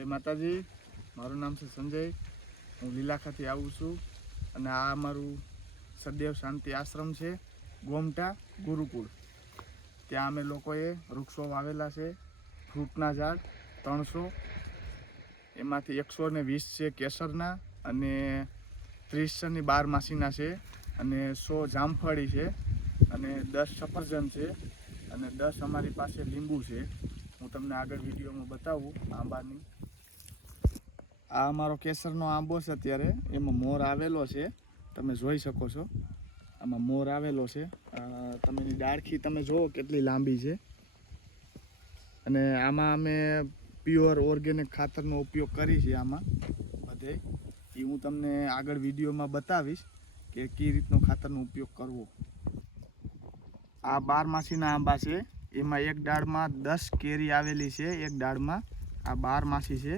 જય માતાજી, મારું નામ છે સંજય. હું લીલાખાથી આવું છું અને આ અમારું સદૈવ શાંતિ આશ્રમ છે, ગોમટા ગુરુકુળ. ત્યાં અમે લોકોએ વૃક્ષો વાવેલા છે, ફ્રૂટના ઝાડ 300, એમાંથી 120 છે કેસરના અને 30 ની 12 માસીના છે અને 100 જામફળી છે અને 10 સફરજન છે અને 10 અમારી પાસે લીંબુ છે. હું તમને આગળ વિડીયોમાં બતાવું આંબાની. આ અમારો કેસરનો આંબો છે, અત્યારે એમાં મોર આવેલો છે, તમે જોઈ શકો છો. આમાં મોર આવેલો છે. તમે એની ડાળખી તમે જુઓ કેટલી લાંબી છે. અને આમાં અમે પ્યોર ઓર્ગેનિક ખાતરનો ઉપયોગ કરી છે આમાં બધે. એ હું તમને આગળ વિડીયોમાં બતાવીશ કે કઈ રીતનો ખાતરનો ઉપયોગ કરવો. આ 12 માસીના આંબા છે, એમાં એક ડાળમાં 10 કેરી આવેલી છે. એક ડાળમાં આ 12 માસી છે